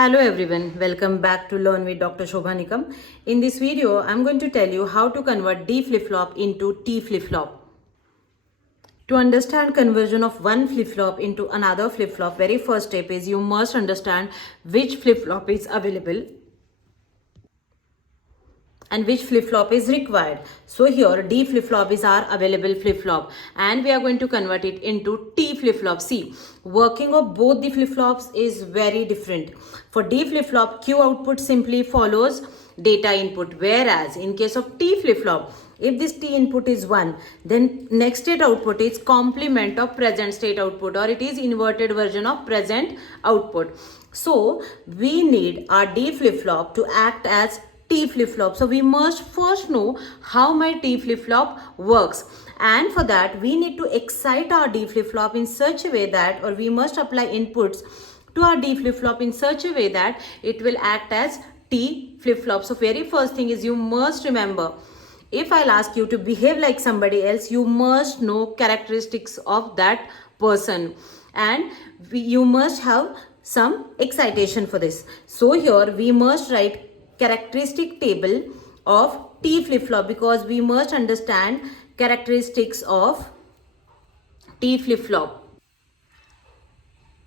Hello everyone, welcome back to Learn with Dr. Shobha Nikam. In this video, I'm going to tell you how to convert D flip-flop into T flip-flop. To understand conversion of one flip-flop into another flip-flop, very first step is you must understand which flip-flop is available and which flip-flop is required. So here D flip-flop is our available flip-flop and we are going to convert it into T flip-flop. See, working of both the flip-flops is very different. For D flip-flop, Q output simply follows data input, whereas in case of T flip-flop, if this T input is 1, then next state output is complement of present state output, or it is inverted version of present output. So we need our D flip-flop to act as T flip-flop. So we must first know how my T flip-flop works, and for that we need to excite our D flip-flop in such a way that, or we must apply inputs to our D flip-flop in such a way that it will act as T flip-flop. So very first thing is you must remember, if I'll ask you to behave like somebody else, you must know characteristics of that person, and you must have some excitation for this. So here we must write characteristic table of T flip-flop, because we must understand characteristics of T flip-flop.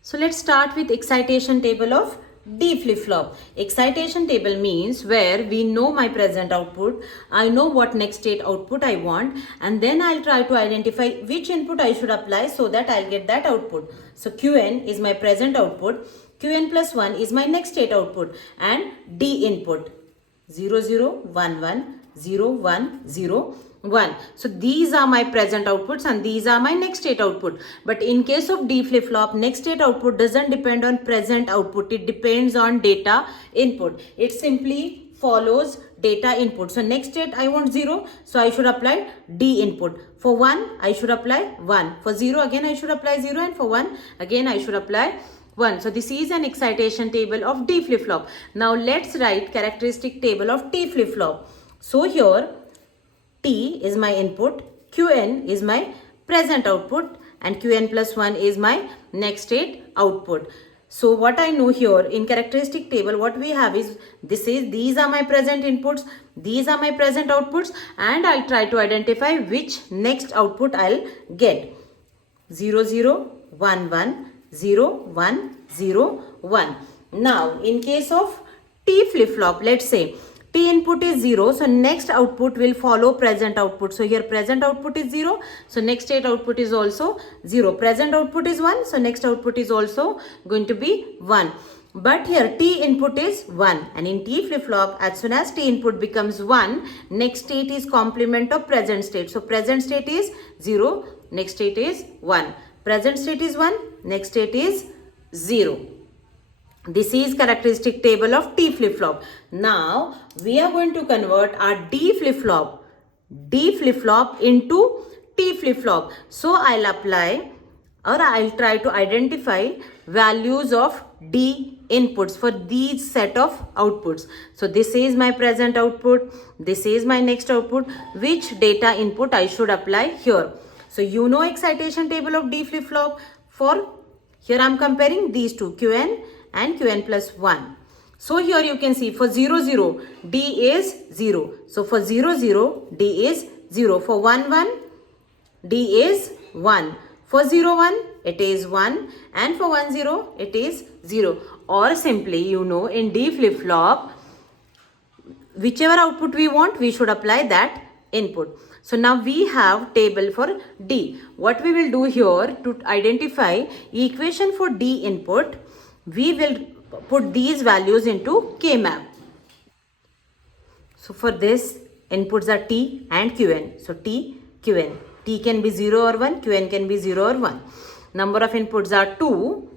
So let's start with excitation table of D flip-flop. Excitation table means where we know my present output, I know what next state output I want, and then I'll try to identify which input I should apply so that I'll get that output. So Qn is my present output, Qn plus 1 is my next state output, and D input 0 0 1 1 0 1 0 1. So these are my present outputs and these are my next state output. But in case of D flip-flop, next state output doesn't depend on present output. It depends on data input. It simply follows data input. So next state I want 0, so I should apply D input. For 1, I should apply 1. For 0, again I should apply 0, and for 1, again I should apply 1. So this is an excitation table of D flip-flop. Now let's write characteristic table of T flip-flop. So here T is my input, Qn is my present output, and Qn plus 1 is my next state output. So what I know here in characteristic table, what we have is these are my present inputs, these are my present outputs, and I'll try to identify which next output I'll get. 0 0 1 1 0 1 0 1. Now in case of T flip-flop, let's say T input is 0, so next output will follow present output. So here present output is 0, so next state output is also 0. Present output is 1, so next output is also going to be 1. But here T input is 1, and in T flip-flop, as soon as T input becomes 1, next state is complement of present state. So present state is 0, next state is 1. Present state is 1, next state is 0. This is characteristic table of T flip-flop. Now we are going to convert our D flip-flop into T flip-flop. So I'll apply, or I'll try to identify values of D inputs for these set of outputs. So this is my present output, this is my next output, which data input I should apply here. So you know excitation table of D flip-flop. For here I'm comparing these two, Qn and Qn plus 1. So here you can see for 0 0 D is 0. So for 0 0 D is 0. For 1 1 D is 1. For 0 1 it is 1, and for 1 0 it is 0. Or simply, you know, in D flip-flop, whichever output we want, we should apply that input. So now we have table for D. What we will do here to identify equation for D input, we will put these values into K-map. So for this, inputs are T and Qn. So T, Qn. T can be 0 or 1, Qn can be 0 or 1. Number of inputs are 2.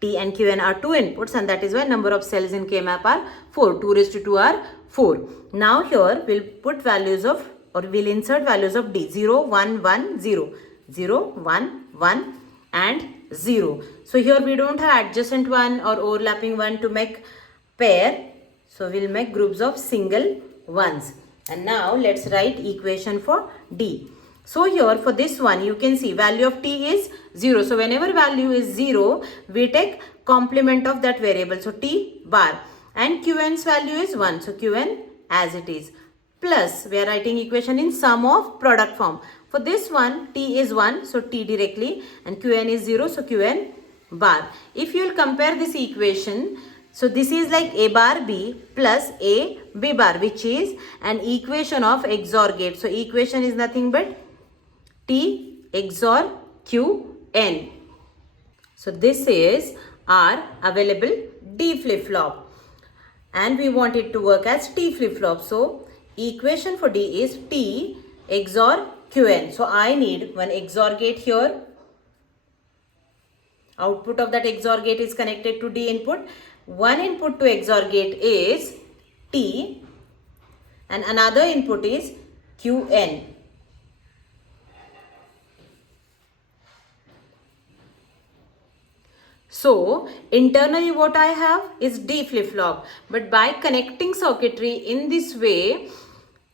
T and Qn are 2 inputs, and that is why number of cells in K-map are 4. 2 raised to 2 are 4. Now here we'll put values of, or we'll insert values of D. 0, 1, 1, 0. 0, 1, 1 and 0. So here we don't have adjacent one or overlapping one to make pair. So we'll make groups of single ones. And now let's write equation for D. So here for this one, you can see value of t is 0. So whenever value is 0, we take complement of that variable. So t bar, and qn's value is 1. So qn as it is, plus we are writing equation in sum of product form. For this one, t is 1. So t directly, and qn is 0. So qn bar. If you will compare this equation, so this is like a bar b plus a b bar, which is an equation of XOR gate. So equation is nothing but T XOR Qn. So this is our available D flip-flop, and we want it to work as T flip-flop. So equation for D is T XOR Qn. So I need one XOR gate here. Output of that XOR gate is connected to D input. One input to XOR gate is T and another input is Qn. So internally what I have is D flip-flop, but by connecting circuitry in this way,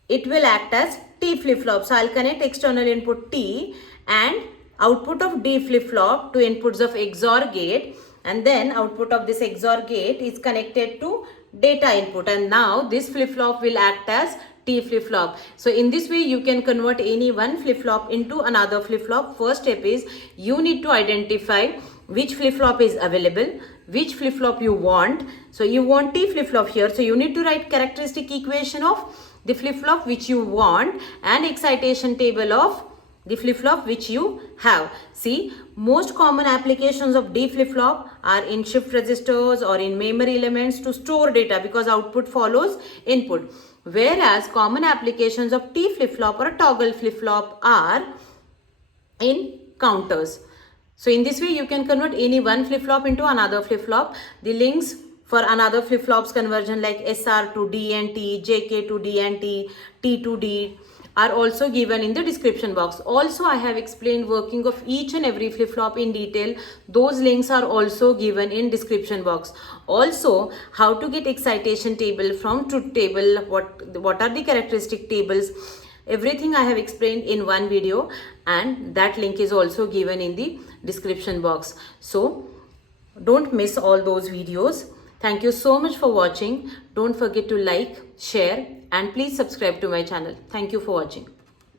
it will act as T flip-flop. So I'll connect external input T and output of D flip-flop to inputs of XOR gate, and then output of this XOR gate is connected to data input, and now this flip-flop will act as T flip-flop. So in this way you can convert any one flip-flop into another flip-flop. First step is you need to identify which flip-flop is available, which flip-flop you want. So you want T flip-flop here, so you need to write characteristic equation of the flip-flop which you want and excitation table of the flip-flop which you have. See, most common applications of D flip-flop are in shift registers or in memory elements to store data, because output follows input. Whereas common applications of T flip-flop or a toggle flip-flop are in counters. So in this way you can convert any one flip-flop into another flip-flop. The links for another flip-flops conversion like SR to D and T, JK to D and T, T to D are also given in the description box. Also I have explained working of each and every flip-flop in detail. Those links are also given in description box. Also how to get excitation table from truth table, what are the characteristic tables, everything I have explained in one video, and that link is also given in the description box. So don't miss all those videos. Thank you so much for watching. Don't forget to like, share, and please subscribe to my channel. Thank you for watching.